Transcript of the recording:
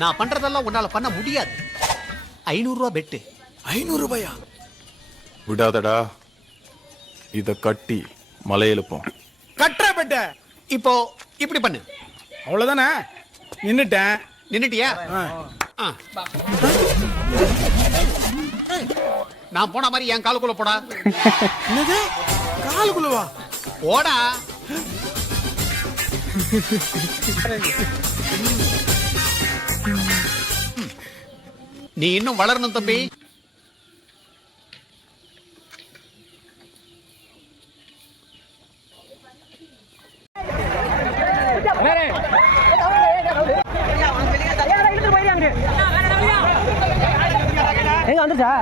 நான் பண்றதெல்லாம் உன்னால பண்ண முடியாது. 500 ரூபா பெட்டு. 500 ரூபாயா? விடாதடா, இத கட்டி மலையெழுப்போம். கட்டுற பெட்ட. இப்போ இப்படி பண்ணு. அவ்வளவுதானே? நின்னுட்டேன். நின்னுட்டியா? நான் போன மாதிரி என் காலுக்குள்ள போடா. என்னது? காலுக்குள்ளவா? போடா. நீ இன்னும் வளரணும் தம்பி. எங்க வந்துச்சா?